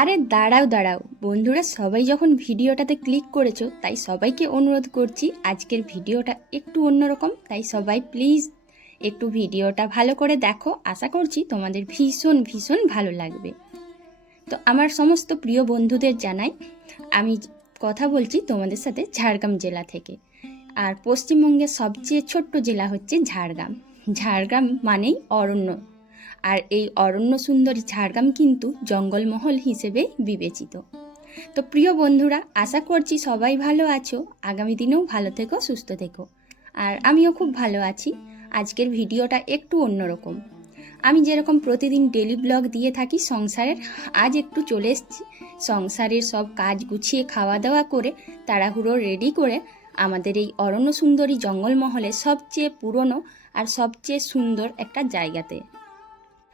আরে দাঁড়াও দাঁড়াও বন্ধুরা, সবাই যখন ভিডিওটাতে ক্লিক করেছো তাই সবাইকে অনুরোধ করছি আজকের ভিডিওটা একটু অন্যরকম। তাই সবাই প্লিজ একটু ভিডিওটা ভালো করে দেখো, আশা করছি তোমাদের ভীষণ ভীষণ ভালো লাগবে। তো আমার সমস্ত প্রিয় বন্ধুদের জানাই আমি কথা বলছি তোমাদের সাথে ঝাড়গ্রাম জেলা থেকে। আর পশ্চিমবঙ্গের সবচেয়ে ছোট্ট জেলা হচ্ছে ঝাড়গ্রাম। ঝাড়গ্রাম মানেই অরণ্য, আর এই অরণ্য সুন্দরী ঝাড়গ্রাম কিন্তু জঙ্গলমহল হিসেবে বিবেচিত। তো প্রিয় বন্ধুরা, আশা করছি সবাই ভালো আছো, আগামী দিনেও ভালো থেকো, সুস্থ থেকো। আর আমিও খুব ভালো আছি। আজকের ভিডিওটা একটু অন্যরকম। আমি যেরকম প্রতিদিন ডেলি ব্লগ দিয়ে থাকি সংসারের, আজ একটু চলে এসেছি সংসারের সব কাজ গুছিয়ে খাওয়া দাওয়া করে তাড়াহুড়ো রেডি করে আমাদের এই অরণ্য সুন্দরী জঙ্গলমহলের সবচেয়ে পুরনো আর সবচেয়ে সুন্দর একটা জায়গাতে।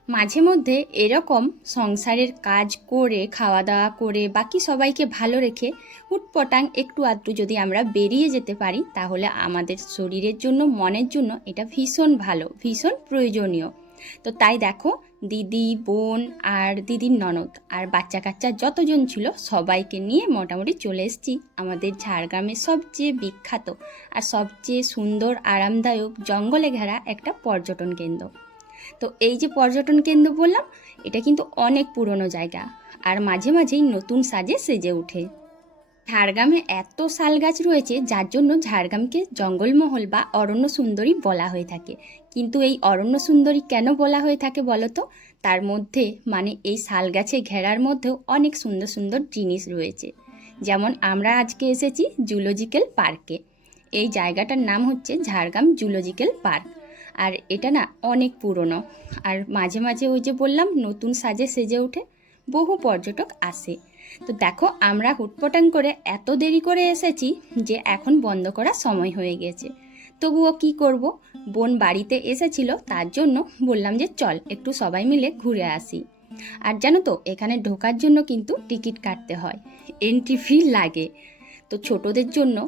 মাঝে মধ্যে এরকম সংসারের কাজ করে খাওয়া দাওয়া করে বাকি সবাইকে ভালো রেখে হুটপটাং একটু আধটু যদি আমরা বেরিয়ে যেতে পারি তাহলে আমাদের শরীরের জন্য মনের জন্য এটা ভীষণ ভালো, ভীষণ প্রয়োজনীয়। তো তাই দেখো, দিদি, বোন আর দিদির ননদ আর বাচ্চা কাচ্চা যতজন ছিল সবাইকে নিয়ে মোটামুটি চলে এসেছি আমাদের ঝাড়গ্রামের সবচেয়ে বিখ্যাত আর সবচেয়ে সুন্দর আরামদায়ক জঙ্গলে ঘেরা একটা পর্যটন কেন্দ্র। তো এই যে পর্যটন কেন্দ্র বললাম, এটা কিন্তু অনেক পুরনো জায়গা আর মাঝে মাঝেই নতুন সাজে সেজে ওঠে। ঝাড়গ্রামে এত শাল গাছ রয়েছে যার জন্য ঝাড়গ্রামকে জঙ্গলমহল বা অরণ্য সুন্দরী বলা হয়ে থাকে। কিন্তু এই অরণ্য সুন্দরী কেন বলা হয়ে থাকে বলো তো? তার মধ্যে মানে এই শাল গাছে ঘেরার মধ্যেও অনেক সুন্দর সুন্দর জিনিস রয়েছে। যেমন আমরা আজকে এসেছি জুলজিক্যাল পার্কে। এই জায়গাটার নাম হচ্ছে ঝাড়গ্রাম জুলজিক্যাল পার্ক। আর এটা না অনেক পুরনো, আর মাঝে মাঝে ওই যে বললাম নতুন সাজে সেজে ওঠে, বহু পর্যটক আসে। তো দেখো, আমরা হুটপটাং করে এত দেরি করে এসেছি যে এখন বন্ধ করার সময় হয়ে গেছে। তবুও কি করব, বোন বাড়িতে এসেছিল, তার জন্য বললাম যে চল একটু সবাই মিলে ঘুরে আসি। আর জানো তো, এখানে ঢোকার জন্য কিন্তু টিকিট কাটতে হয়, এন্ট্রি ফি লাগে। তো ছোটদের জন্য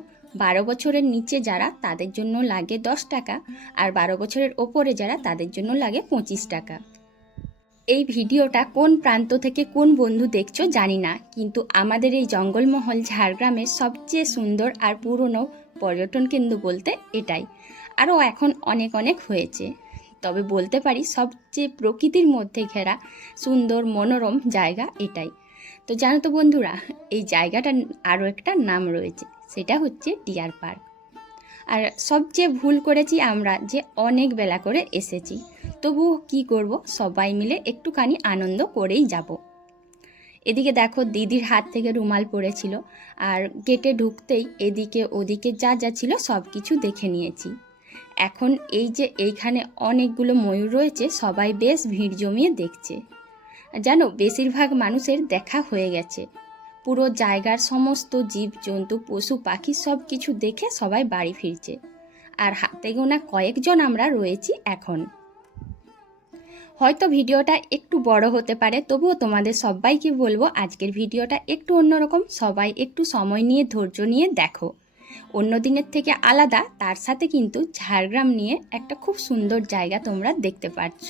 12 বছরের নিচে যারা তাদের জন্য লাগে 10 টাকা, আর 12 বছরের ওপরে যারা তাদের জন্য লাগে 25 টাকা। এই ভিডিওটা কোন প্রান্ত থেকে কোন বন্ধু দেখছো জানি না, কিন্তু আমাদের এই জঙ্গলমহল ঝাড়গ্রামের সবচেয়ে সুন্দর আর পুরনো পর্যটন কেন্দ্র বলতে এটাই। আরও এখন অনেক অনেক হয়েছে, তবে বলতে পারি সবচেয়ে প্রকৃতির মধ্যে ঘেরা সুন্দর মনোরম জায়গা এটাই। তো জানো তো বন্ধুরা, এই জায়গাটার আরও একটা নাম রয়েছে, সেটা হচ্ছে ডিয়ার পার্ক। আর সবচেয়ে ভুল করেছি আমরা যে অনেক বেলা করে এসেছি, তবুও কি করব, সবাই মিলে একটুখানি আনন্দ করেই যাব। এদিকে দেখো, দিদির হাত থেকে রুমাল পড়েছিল, আর গেটে ঢুকতেই এদিকে ওদিকে যা যা ছিল সব কিছু দেখে নিয়েছি। এখন এই যে এইখানে অনেকগুলো ময়ূর রয়েছে, সবাই বেশ ভিড় জমিয়ে দেখছে। জানো, বেশিরভাগ মানুষের দেখা হয়ে গেছে। পুরো জায়গার সমস্ত জীবজন্তু পশু পাখি সব কিছু দেখে সবাই বাড়ি ফিরছে, আর হাতে গোনা কয়েকজন আমরা রয়েছি এখন। হয়তো ভিডিওটা একটু বড় হতে পারে, তবুও তোমাদের সবাইকে বলবো আজকের ভিডিওটা একটু অন্যরকম, সবাই একটু সময় নিয়ে ধৈর্য নিয়ে দেখো। অন্য দিনের থেকে আলাদা, তার সাথে কিন্তু ঝাড়গ্রাম নিয়ে একটা খুব সুন্দর জায়গা তোমরা দেখতে পাচ্ছ।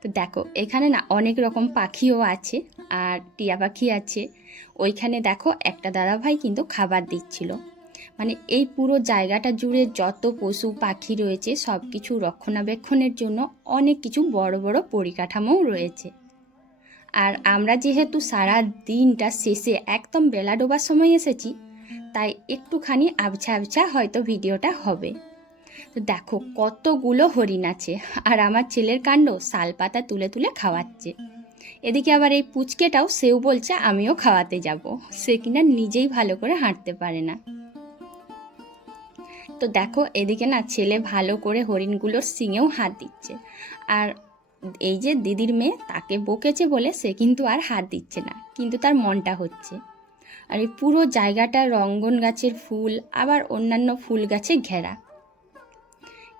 তো দেখো, এখানে না অনেক রকম পাখিও আছে, আর টিয়া পাখি আছে। ওইখানে দেখো একটা দাদাভাই কিন্তু খাবার দিচ্ছিল। মানে এই পুরো জায়গাটা জুড়ে যত পশু পাখি রয়েছে সব কিছু রক্ষণাবেক্ষণের জন্য অনেক কিছু বড় বড় পরিকাঠামোও রয়েছে। আর আমরা যেহেতু সারা দিনটা শেষে একদম বেলা ডোবার সময় এসেছি, তাই একটুখানি আবছা আবছা হয়তো ভিডিওটা হবে। তো দেখো, কতগুলো হরিণ আছে, আর আমার ছেলের কাণ্ড, শাল পাতা তুলে তুলে খাওয়াচ্ছে। এদিকে আবার এই পুচকেটাও, সেও বলছে আমিও খাওয়াতে যাব, সে কিনা নিজেই ভালো করে হাঁটতে পারে না। তো দেখো, এদিকে না ছেলে ভালো করে হরিণগুলোর শিঙেও হাত দিচ্ছে, আর এই যে দিদির মেয়ে, তাকে বকেছে বলে সে কিন্তু আর হাত দিচ্ছে না, কিন্তু তার মনটা হচ্ছে। আর এই পুরো জায়গাটা রঙ্গন গাছের ফুল আবার অন্যান্য ফুল গাছে ঘেরা।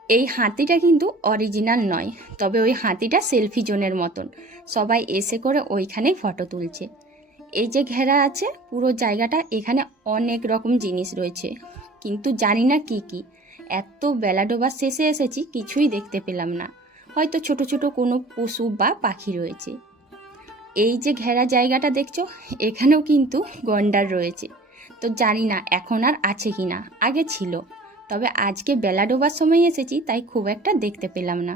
এই হাতিটা কিন্তু অরিজিনাল নয়, তবে ওই হাতিটা সেলফি জোনের মতন, সবাই এসে করে ওইখানেই ফটো তুলছে। এই যে ঘেরা আছে পুরো জায়গাটা, এখানে অনেক রকম জিনিস রয়েছে, কিন্তু জানি না কি কি। এত বেলা ডোবার শেষে এসেছি, কিছুই দেখতে পেলাম না। হয়তো ছোট ছোট কোনো পশু বা পাখি রয়েছে। এই যে ঘেরা জায়গাটা দেখছো, এখানেও কিন্তু গন্ডার রয়েছে। তো জানি না এখন আর আছে কি না, আগে ছিল, তবে আজকে বেলা ডোবার সময় এসেছি তাই খুব একটা দেখতে পেলাম না।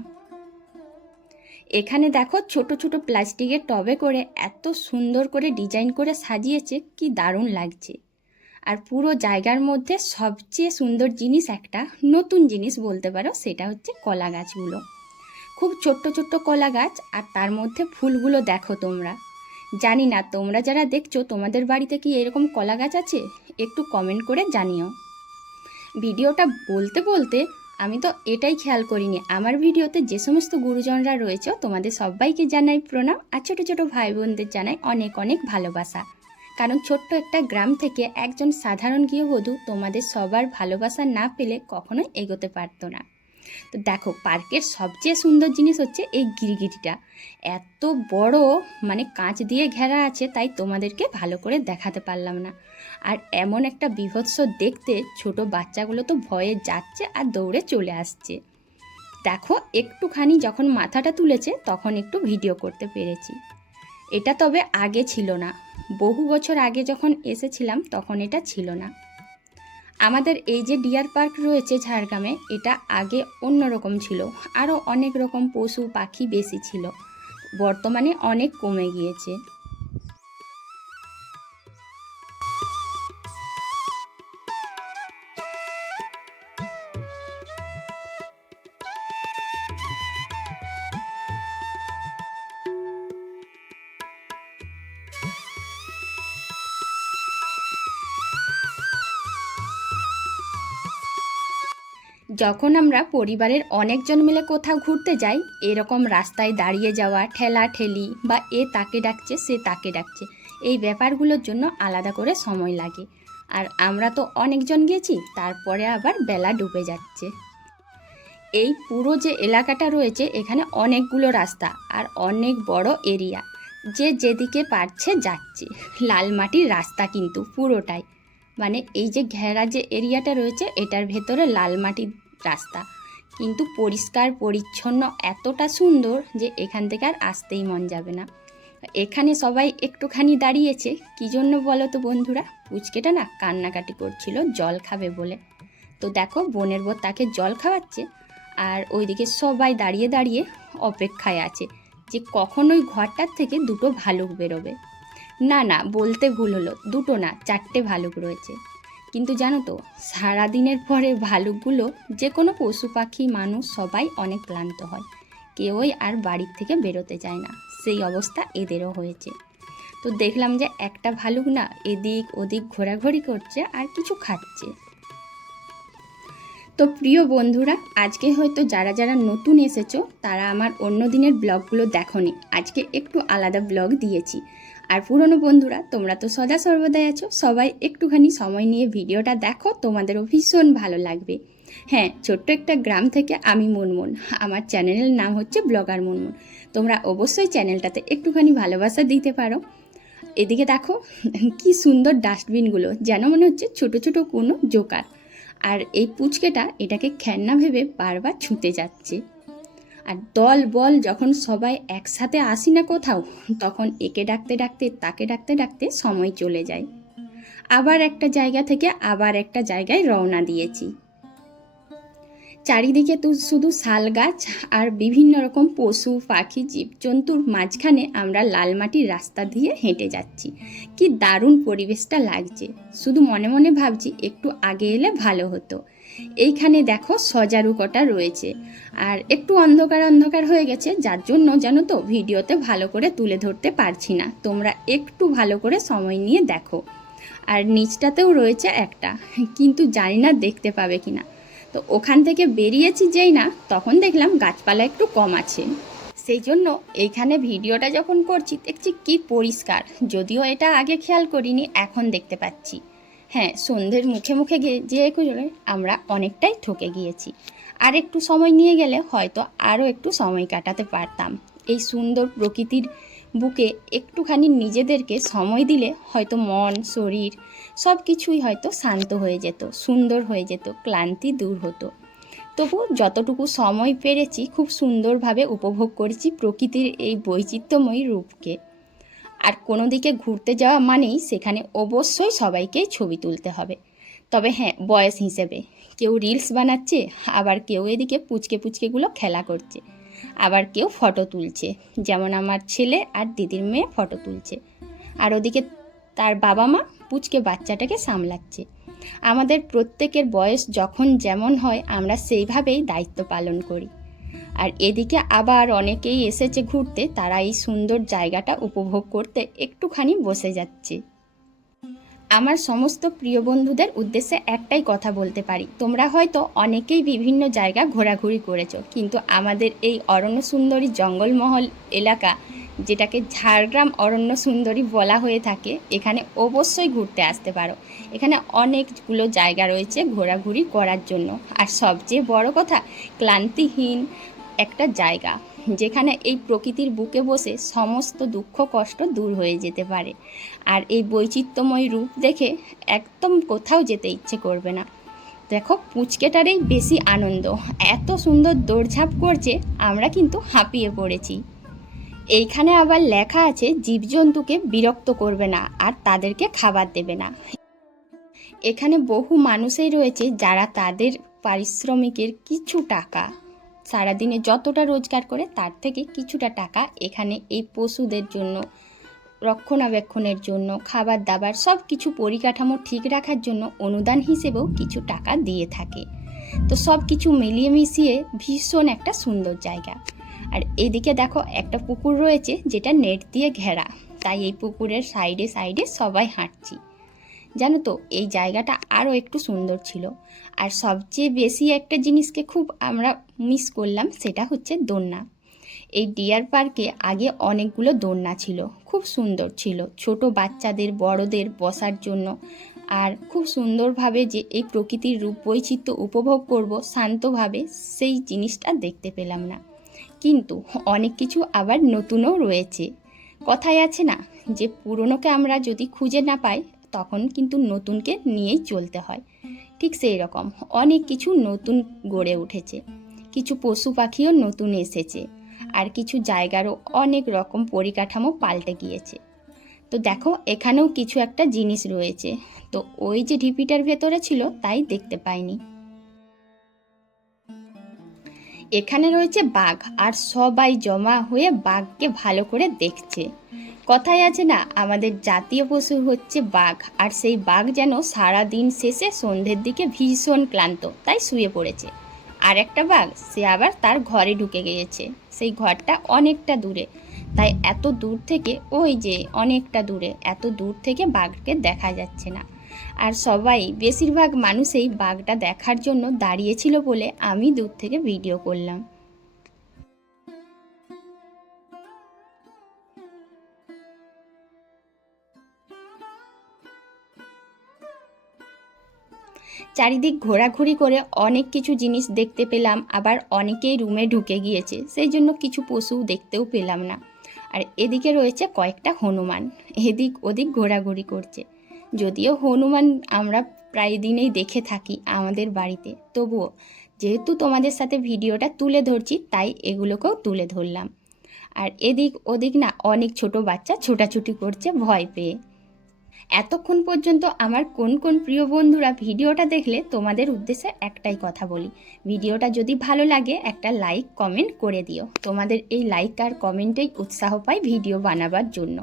এখানে দেখো ছোট ছোট প্লাস্টিকের টবে করে এত সুন্দর করে ডিজাইন করে সাজিয়েছে, কি দারুণ লাগছে। আর পুরো জায়গার মধ্যে সবচেয়ে সুন্দর জিনিস, একটা নতুন জিনিস বলতে পারো, সেটা হচ্ছে কলা গাছগুলো। খুব ছোট্ট ছোট্ট কলা গাছ, আর তার মধ্যে ফুলগুলো দেখো তোমরা। জানি না তোমরা যারা দেখছো তোমাদের বাড়িতে কি এরকম কলা গাছ আছে, একটু কমেন্ট করে জানিও। ভিডিওটা বলতে বলতে আমি তো এটাই খেয়াল করিনি, আমার ভিডিওতে যে সমস্ত গুরুজনরা রয়েছে তোমাদের সবাইকে জানাই প্রণাম, আর ছোটো ছোটো ভাই বোনদের জানাই অনেক অনেক ভালোবাসা। কারণ ছোট্ট একটা গ্রাম থেকে একজন সাধারণ গৃহবধূ তোমাদের সবার ভালোবাসা না পেলে কখনোই এগোতে পারতো না। তো দেখো, পার্কের সবচেয়ে সুন্দর জিনিস হচ্ছে এই গিরগিটিটা। এত বড়, মানে কাঁচ দিয়ে ঘেরা আছে, তাই তোমাদেরকে ভালো করে দেখাতে পারলাম না। আর এমন একটা বীভৎস দেখতে, ছোট বাচ্চাগুলো তো ভয়ে যাচ্ছে আর দৌড়ে চলে আসছে। দেখো, একটুখানি যখন মাথাটা তুলেছে তখন একটু ভিডিও করতে পেরেছি। এটা তবে আগে ছিল না, বহু বছর আগে যখন এসেছিলাম তখন এটা ছিল না। আমাদের এই যে ডিয়ার পার্ক রয়েছে ঝাড়গ্রামে, এটা আগে অন্যরকম ছিল, আরও অনেক রকম পশু পাখি বেশি ছিল, বর্তমানে অনেক কমে গিয়েছে। যখন আমরা পরিবারের অনেকজন মিলে কোথাও ঘুরতে যাই, এরকম রাস্তায় দাঁড়িয়ে যাওয়া, ঠেলা ঠেলি, বা এ তাকে ডাকছে সে তাকে ডাকছে, এই ব্যাপারগুলোর জন্য আলাদা করে সময় লাগে। আর আমরা তো অনেকজন গেছি, তারপরে আবার বেলা ডুবে যাচ্ছে। এই পুরো যে এলাকাটা রয়েছে, এখানে অনেকগুলো রাস্তা আর অনেক বড় এরিয়া, যে যেদিকে পারছে যাচ্ছে। লাল মাটির রাস্তা কিন্তু পুরোটাই, মানে এই যে ঘেরা যে এরিয়াটা রয়েছে এটার ভেতরে লাল মাটির রাস্তা, কিন্তু পরিষ্কার পরিচ্ছন্ন, এতটা সুন্দর যে এখান থেকে আর আসতেই মন যাবে না। এখানে সবাই একটুখানি দাঁড়িয়েছে, কী জন্য বলো তো বন্ধুরা? পুচকেটা না কান্নাকাটি করছিল জল খাবে বলে। তো দেখো, বোনের বর তাকে জল খাওয়াচ্ছে, আর ওইদিকে সবাই দাঁড়িয়ে দাঁড়িয়ে অপেক্ষায় আছে যে কখন ওই ঘরটার থেকে দুটো ভালুক বেরোবে। না না, বলতে ভুল হলো, দুটো না, 4টে ভালুক রয়েছে। কিন্তু জানো তো, সারাদিনের পরে ভালুকগুলো, যে কোনো পশু পাখি মানুষ সবাই অনেক ক্লান্ত হয়, কেউই আর বাড়ির থেকে বেরোতে চায় না, সেই অবস্থা এদেরও হয়েছে। তো দেখলাম যে একটা ভালুক না এদিক ওদিক ঘোরাঘুরি করছে আর কিছু খাচ্ছে। তো প্রিয় বন্ধুরা, আজকে হয়তো যারা যারা নতুন এসেছো তারা আমার অন্য দিনের ব্লগগুলো দেখোনি, আজকে একটু আলাদা ব্লগ দিয়েছি। আর পুরনো বন্ধুরা, তোমরা তো সদা সর্বদাই আছো, সবাই একটুখানি সময় নিয়ে ভিডিওটা দেখো, তোমাদেরও ভীষণ ভালো লাগবে। হ্যাঁ, ছোট্ট একটা গ্রাম থেকে আমি মুনমুন, আমার চ্যানেলের নাম হচ্ছে ব্লগার মুনমুন। তোমরা অবশ্যই চ্যানেলটাতে একটুখানি ভালোবাসা দিতে পারো। এদিকে দেখো কি সুন্দর ডাস্টবিনগুলো, যেন মনে হচ্ছে ছোট ছোট কোনো জোকার। আর এই পুচকেটা এটাকে খেলনা ভেবে বারবার ছুটে যাচ্ছে। আর দল বল যখন সবাই একসাথে আসি না কোথাও, তখন একে ডাকতে ডাকতে তাকে ডাকতে ডাকতে সময় চলে যায়। আবার একটা জায়গা থেকে আবার একটা জায়গায় রওনা দিয়েছি। চারিদিকে তো শুধু শাল গাছ আর বিভিন্ন রকম পশু পাখি জীবজন্তুর মাঝখানে আমরা লাল মাটির রাস্তা দিয়ে হেঁটে যাচ্ছি। কি দারুণ পরিবেশটা লাগছে, শুধু মনে মনে ভাবছি একটু আগে এলে ভালো হতো। এইখানে দেখো সজারু কটা রয়েছে, আর একটু অন্ধকার অন্ধকার হয়ে গেছে, যার জন্য জানো তো ভিডিওতে ভালো করে তুলে ধরতে পারছি না, তোমরা একটু ভালো করে সময় নিয়ে দেখো। আর নিচটাতেও রয়েছে একটা, কিন্তু জানি না দেখতে পাবে কিনা। তো ওখান থেকে বেরিয়েছি যেই না, তখন দেখলাম গাছপালা একটু কম আছে, সেই জন্য এইখানে ভিডিওটা যখন করছি দেখছি কি পরিষ্কার, যদিও এটা আগে খেয়াল করিনি, এখন দেখতে পাচ্ছি। হ্যাঁ, সন্ধ্যের মুখে মুখে যেয়ে করে আমরা অনেকটাই ঠকে গিয়েছি। আর একটু সময় নিয়ে গেলে হয়তো আরও একটু সময় কাটাতে পারতাম। এই সুন্দর প্রকৃতির বুকে একটুখানি নিজেদেরকে সময় দিলে হয়তো মন শরীর সব কিছুই হয়তো শান্ত হয়ে যেত, সুন্দর হয়ে যেত, ক্লান্তি দূর হতো। তবু যতটুকু সময় পেরেছি খুব সুন্দরভাবে উপভোগ করেছি প্রকৃতির এই বৈচিত্র্যময়ী রূপকে। আর কোনো দিকে ঘুরতে যাওয়া মানেই সেখানে অবশ্যই সবাইকেই ছবি তুলতে হবে। তবে হ্যাঁ, বয়স হিসেবে কেউ রিলস বানাচ্ছে, আবার কেউ এদিকে পুচকে পুচকেগুলো খেলা করছে, আবার কেউ ফটো তুলছে, যেমন আমার ছেলে আর দিদির মেয়ে ফটো তুলছে, আর ওদিকে তার বাবা মা পুচকে বাচ্চাটাকে সামলাচ্ছে। আমাদের প্রত্যেকের বয়স যখন যেমন হয় আমরা সেইভাবেই দায়িত্ব পালন করি। আর এদিকে আবার অনেকেই এসেছে ঘুরতে, তারা এই সুন্দর জায়গাটা উপভোগ করতে একটুখানি বসে যাচ্ছে। আমার সমস্ত প্রিয় বন্ধুদের উদ্দেশ্যে একটাই কথা বলতে পারি, তোমরা হয়তো অনেকেই বিভিন্ন জায়গা ঘোরাঘুরি করেছো, কিন্তু আমাদের এই অরণ্য সুন্দরী জঙ্গলমহল এলাকা, যেটাকে ঝাড়গ্রাম অরণ্য সুন্দরী বলা হয়ে থাকে, এখানে অবশ্যই ঘুরতে আসতে পারো। এখানে অনেকগুলো জায়গা রয়েছে ঘোরাঘুরি করার জন্য, আর সবচেয়ে বড় কথা, ক্লান্তিহীন একটা জায়গা, যেখানে এই প্রকৃতির বুকে বসে সমস্ত দুঃখ কষ্ট দূর হয়ে যেতে পারে। আর এই বৈচিত্র্যময় রূপ দেখে একদম কোথাও যেতে ইচ্ছে করবে না। দেখো, পুচকেটারই বেশি আনন্দ, এত সুন্দর দৌড়ঝাঁপ করছে, আমরা কিন্তু হাঁপিয়ে পড়েছি। এইখানে আবার লেখা আছে জীবজন্তুকে বিরক্ত করবে না আর তাদেরকে খাবার দেবে না। এখানে বহু মানুষই রয়েছে যারা তাদের পারিশ্রমিকের কিছু টাকা, সারাদিনে যতটা রোজগার করে তার থেকে কিছুটা টাকা এখানে এই পশুদের জন্য, রক্ষণাবেক্ষণের জন্য, খাবার দাবার সব কিছু পরিকাঠামো ঠিক রাখার জন্য অনুদান হিসেবেও কিছু টাকা দিয়ে থাকে। তো সব কিছু মিলিয়ে মিশিয়ে ভীষণ একটা সুন্দর জায়গা। আর এদিকে দেখো একটা পুকুর রয়েছে যেটা নেট দিয়ে ঘেরা, তাই এই পুকুরের সাইডে সাইডে সবাই হাঁটছি। জানো তো, এই জায়গাটা আরও একটু সুন্দর ছিল। আর সবচেয়ে বেশি একটা জিনিসকে খুব আমরা মিস করলাম, সেটা হচ্ছে দোলনা। এই ডিয়ার পার্কে আগে অনেকগুলো দোলনা ছিল, খুব সুন্দর ছিল, ছোট বাচ্চাদের বড়দের বসার জন্য। আর খুব সুন্দরভাবে যে এই প্রকৃতির রূপ বৈচিত্র্য উপভোগ করব শান্তভাবে, সেই জিনিসটা দেখতে পেলাম না। কিন্তু অনেক কিছু আবার নতুনও রয়েছে। কথায় আছে না যে পুরনোকে আমরা যদি খুঁজে না পাই তখন কিন্তু নতুনকে নিয়েই চলতে হয়, ঠিক সেই রকম অনেক কিছু নতুন গড়ে উঠেছে। কিছু পশু পাখিও নতুন এসেছে, আর কিছু জায়গারও অনেক রকম পরিকাঠামো পাল্টে গিয়েছে। তো দেখো, এখানেও কিছু একটা জিনিস রয়েছে, তো ওই যে ঢিপিটার ভেতরে ছিল তাই দেখতে পাইনি। এখানে রয়েছে বাঘ, আর সবাই জমা হয়ে বাঘকে ভালো করে দেখছে। কথায় আছে না, আমাদের জাতীয় পশু হচ্ছে বাঘ, আর সেই বাঘ যেন সারা দিন শেষে সন্ধ্যের দিকে ভীষণ ক্লান্ত, তাই শুয়ে পড়েছে। আর একটা বাঘ, সে আবার তার ঘরে ঢুকে গিয়েছে, সেই ঘরটা অনেকটা দূরে, তাই এত দূর থেকে, ওই যে অনেকটা দূরে, এত দূর থেকে বাঘকে দেখা যাচ্ছে না। আর সবাই, বেশিরভাগ মানুষই বাঘটা দেখার জন্য দাঁড়িয়েছিল বলে আমি দূর থেকে ভিডিও করলাম। চারিদিক ঘোরাঘুরি করে অনেক কিছু জিনিস দেখতে পেলাম, আবার অনেকেই রুমে ঢুকে গিয়েছে, সেই জন্য কিছু পশু দেখতেও পেলাম না। আর এদিকে রয়েছে কয়েকটা হনুমান, এদিক ওদিক ঘোরাঘুরি করছে। যদিও হনুমান আমরা প্রায় দিনেই দেখে থাকি আমাদের বাড়িতে, তবুও যেহেতু তোমাদের সাথে ভিডিওটা তুলে ধরছি তাই এগুলোকেও তুলে ধরলাম। আর এদিক ওদিক না অনেক ছোট বাচ্চা ছোটাছুটি করছে ভয় পেয়ে। এতক্ষণ পর্যন্ত আমার কোন কোন প্রিয় বন্ধুরা ভিডিওটা দেখলে, তোমাদের উদ্দেশ্যে একটাই কথা বলি, ভিডিওটা যদি ভালো লাগে একটা লাইক কমেন্ট করে দিও। তোমাদের এই লাইক আর কমেন্টেই উৎসাহ পাই ভিডিও বানাবার জন্য।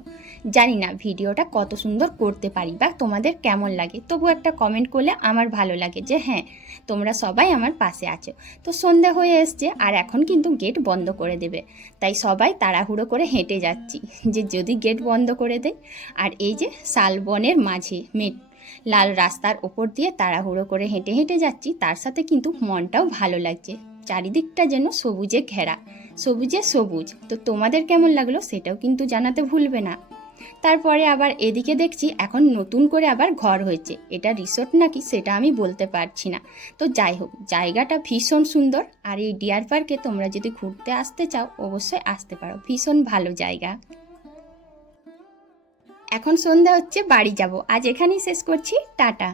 জানি না ভিডিওটা কত সুন্দর করতে পারি বা তোমাদের কেমন লাগে, তবু একটা কমেন্ট করলে আমার ভালো লাগে যে হ্যাঁ, তোমরা সবাই আমার পাশে আছো। তো সন্ধে হয়ে এসছে, আর এখন কিন্তু গেট বন্ধ করে দেবে, তাই সবাই তাড়াহুড়ো করে হেঁটে যাচ্ছি যে যদি গেট বন্ধ করে দেয়। আর এই যে শালবনের মাঝে লাল রাস্তার ওপর দিয়ে তাড়াহুড়ো করে হেঁটে হেঁটে যাচ্ছি, তার সাথে কিন্তু মনটাও ভালো লাগছে। চারিদিকটা যেন সবুজে ঘেরা, সবুজে সবুজ। তো তোমাদের কেমন লাগলো সেটাও কিন্তু জানাতে ভুলবে না। তারপরে আবার এদিকে দেখছি এখন নতুন করে আবার ঘর হয়েছে, এটা রিসোর্ট নাকি সেটা আমি বলতে পারছি না। তো যাই হোক, জায়গাটা ভীষণ সুন্দর। আর এই ডিয়ার পার্কে তোমরা যদি ঘুরতে আসতে চাও অবশ্যই আসতে পারো, ভীষণ ভালো জায়গা। এখন সন্ধ্যা হচ্ছে, বাড়ি যাব, আজ এখানেই শেষ করছি, টাটা।